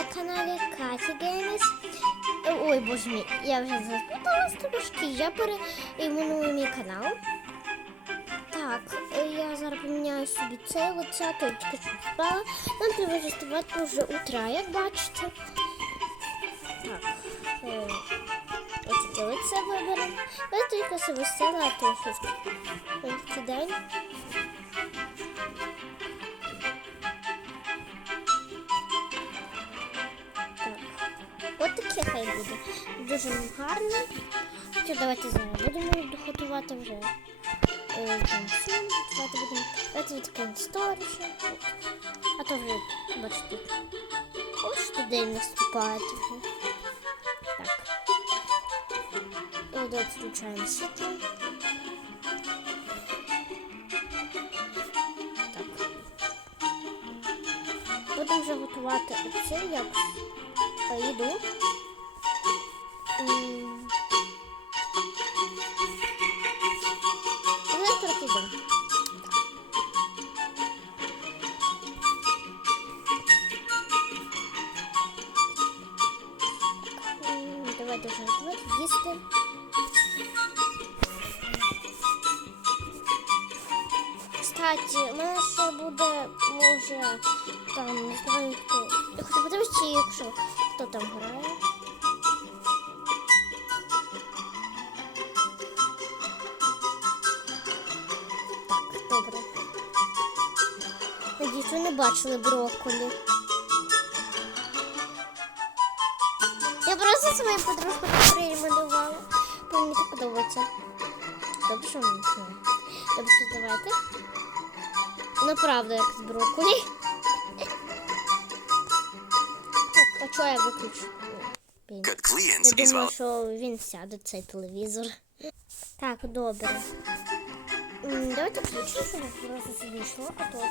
на каналі Каті Гейміс. Ой, боже мій, я вже запуталась трошки, я переіменую мій канал. Так, я зараз поміняю собі це, оце, то тільки що спала. Нам треба реєструвати вже утра, як бачите. Так, е, ось таке оце виберемо. Ось тільки все весело, а ось цей день. Хай буде. Дуже гарно. Що, давайте зараз будемо готувати вже. Е, там сум, будемо. Давайте відкриємо сторіше. А то вже, бачите. Ось день наступає вже. Так. І давайте включаємо світло. Будемо вже готувати оце як е, їду. Mm. Надіюсь, не бачили брокколі. Я просто свою подружку перемалювала. Бо Мені так подобається. Добре, що мені це? Добре, що давайте. Ну, правда, як з брокколі. Так, а чого я виключу? Блін. Я думаю, що він сяде цей телевізор. Так, добре. Давайте включимо, щоб просто собі йшло, а то.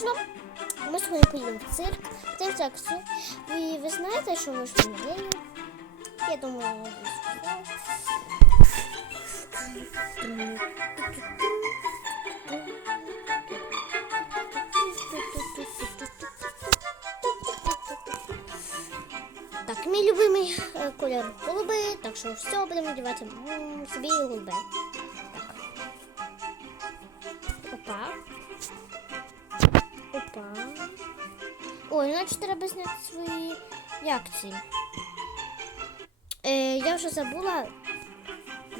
Точно. Ми сьогодні поїдемо в цирк, в секцію. Ви, ви знаєте, що ми ж в? Я думаю. Так, мій любимий е, колір голубий, так що все будемо м, собі голубе. Опа. Ой, значить треба зняти свої як. Е, я вже забула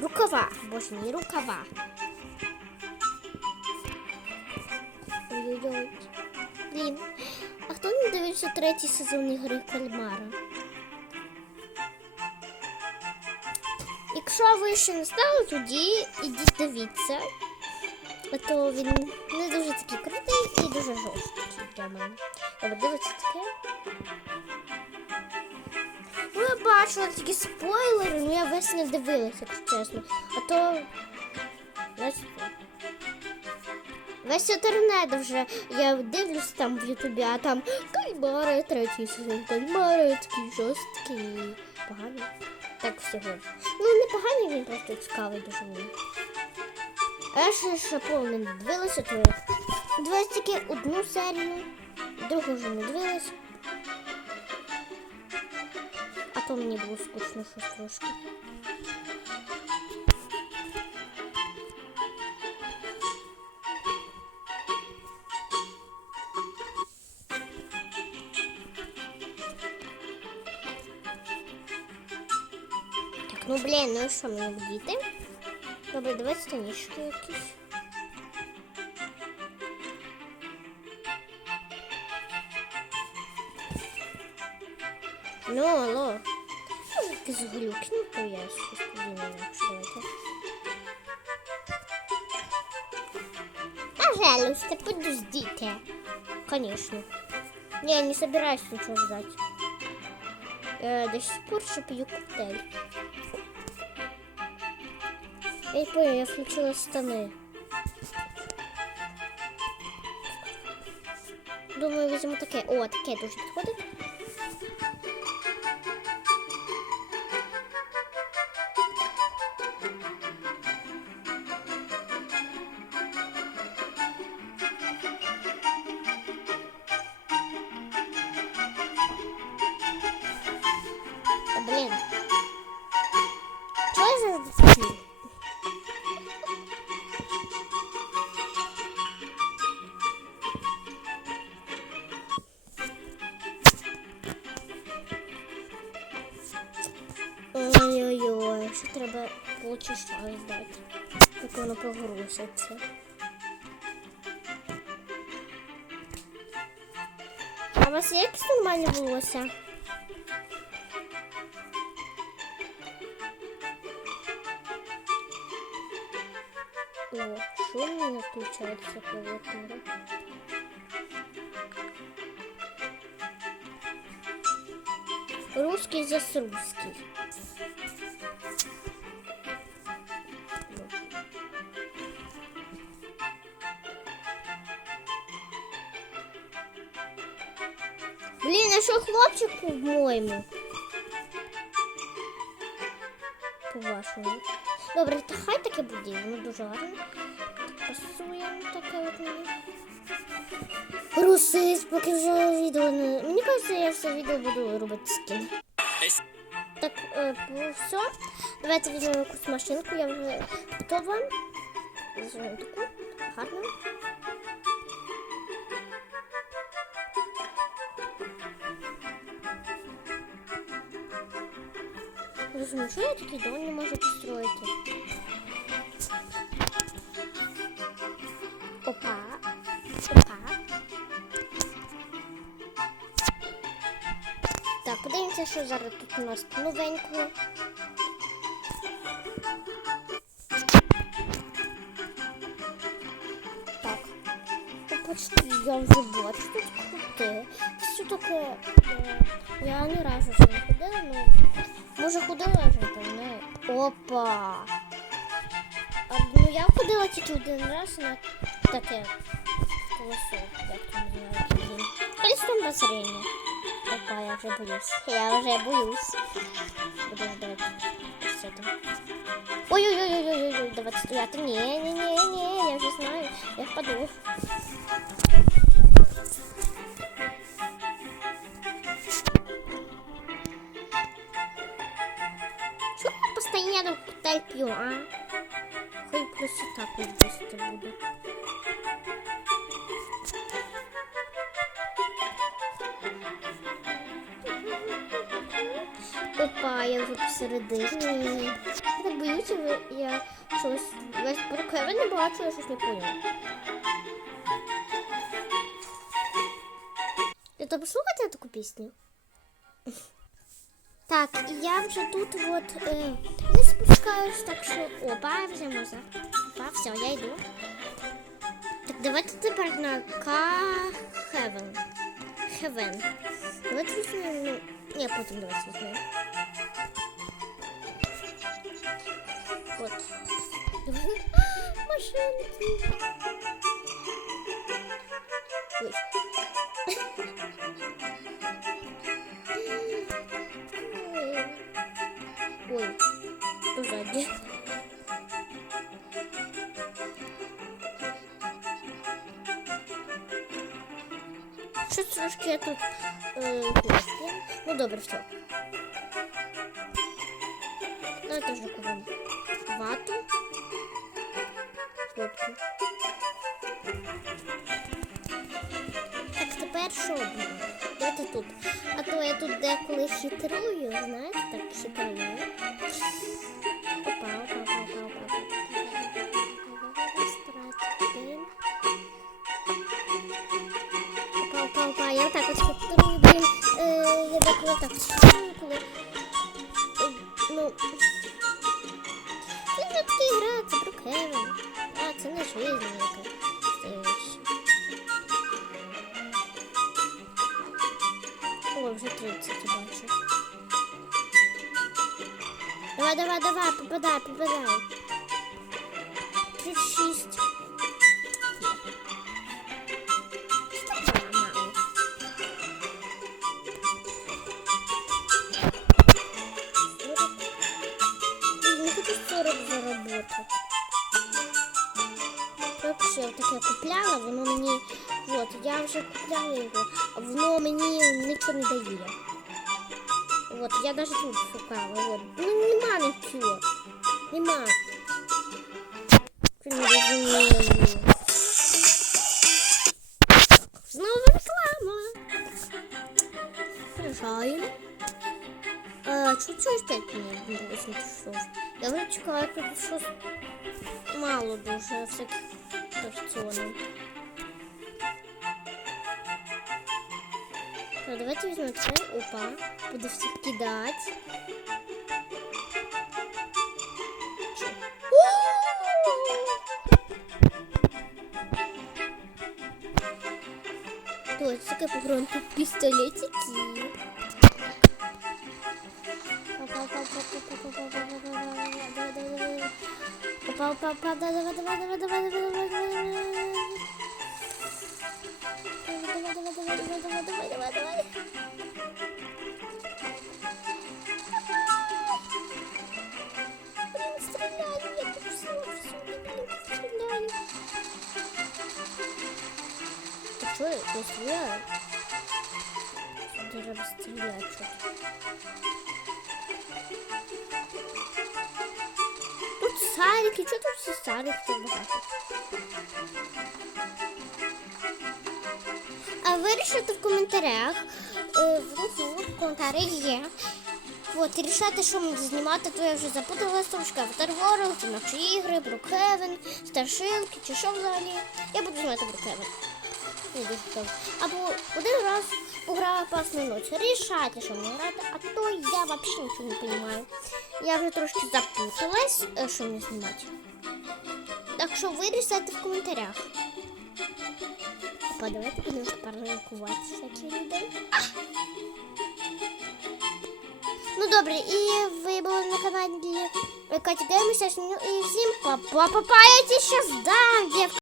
рукава. Боже мій, рукава. Ой-ой-ой. Блін. А хто не дивився третій сезон ігри Кальмара? Якщо ви ще не знали, тоді ідіть дивіться. А то він не дуже такий крутий і дуже жорсткий для мене. Добре, таке. Ну, я бачила такі спойлери, ну я весь не дивилася, якщо чесно. А то. Знаєте, Весь інтернет вже я дивлюсь там в Ютубі, а там кальмари, третій сезон кальмари, такий жорсткий, поганий. Так всього. Ну, не поганий, він просто цікавий дуже мені. А я ще ще не дивилася, то дивилась тільки одну серію, другу вже не дивилась. А то мені було скучно щось трошки. Так, ну блін, ну і що мені вдіти? Добре, давай станішки якісь. Ну, алло. Якийсь ну то я щось тоді не якщо Пожалуйста, подождите. Конечно. Не, я не собираюсь ничего ждать. Э, до сих пор еще пью коктейль. Я не понял, я включила штаны. Думаю, візьму таке. О, таке дуже підходить. погрузиться. А у вас є якісь нормальні волосся? О, що в мене включається клавіатура? Русский зас русский. Блін, а що хлопчик по-моєму? По-вашому. Добре, то хай таке буде, воно дуже гарно. Так, пасує таке от мені. Русис, поки вже відео не. Мені кажеться, я все відео буду робити скін. Так, е, ну, все. Давайте візьмемо якусь машинку, я вже готова. Візьмемо таку. Гарно. Розумію, що я такий дом не можу построїти. Опа. Опа. Так, подивимося, що зараз тут у нас новенького. Так. Опачки, я вже бачу тут круте. Все таке. е, Я ні разу ще не ходила, ну. Може ходила вже там, не. Опа. А, ну я ходила тільки один раз на таке колесо, як там називається. блін. Колесо на зрення. Опа, я вже боюсь. Я вже боюсь. Буду давайте. Все там. Ой-ой-ой-ой-ой, давайте стояти. Ні, ні, ні, ні, я вже знаю. Я впаду. Я коктейль п'ю, а? Хай просто так от їсти буду. Опа, я вже посередині. Я так боюся, я щось весь про Кевін не бачу, я щось не поняла. Ти то послухати таку пісню? Так, і я вже тут от е, не спускаюсь, так що опа, я вже можна. Опа, все, я йду. Так, давайте тепер на К Хевен. Хевен. Давайте візьмемо. ну, Ні, потім давайте візьмемо. От. Машинки. Щось трошки я тут е. Ну добре, все. Давайте вже купимо вату. Хлопці. Так, тепер що буде? Давайте тут. А то я тут деколи хитрую, знаєте, так хитрую. Е, Ну... Це не така гра, це про Кевін. А, це не жизнь яка. О, вже 30 я бачу. Давай, давай, давай, попадай, попадай. 36. Вообще, таке купляла, воно мені. Вот, я вже купляла його, а воно мені нічого не дає. Вот, я даже тут шукала. Вот. Ну нема нічого. Нема. Не розумію. Знову реклама. Приїжджаємо. А, чуть-чуть мені 8. Я вже чекаю тут щось мало дуже всяких атракціонів. Ну, давайте візьмемо це. Опа. Буду всіх кидати. Точно, попробуем тут пистолетики. Что я стреляю? Даже стреляю что-то. Тут сарики, что-то сарики так багато? А вирішити в коментарях. Е, внизу коментарі є. От, рішати, що мені знімати, то я вже запуталась трошки. Аватар World, інакші ігри, Брукхевен, Старшилки чи що взагалі. Я буду знімати Брукхевен. Або один раз пограла класну ніч. Рішайте, що мені грати, а то я взагалі нічого не розумію. Я вже трошки запуталась, е, що мені знімати. Так що ви рішайте в коментарях. Опа, давайте будемо парникувати всякі людей. Ну добре, і ви були на каналі Катя Геймс. І всім па-па-па-па, я тебе сейчас дам, девка.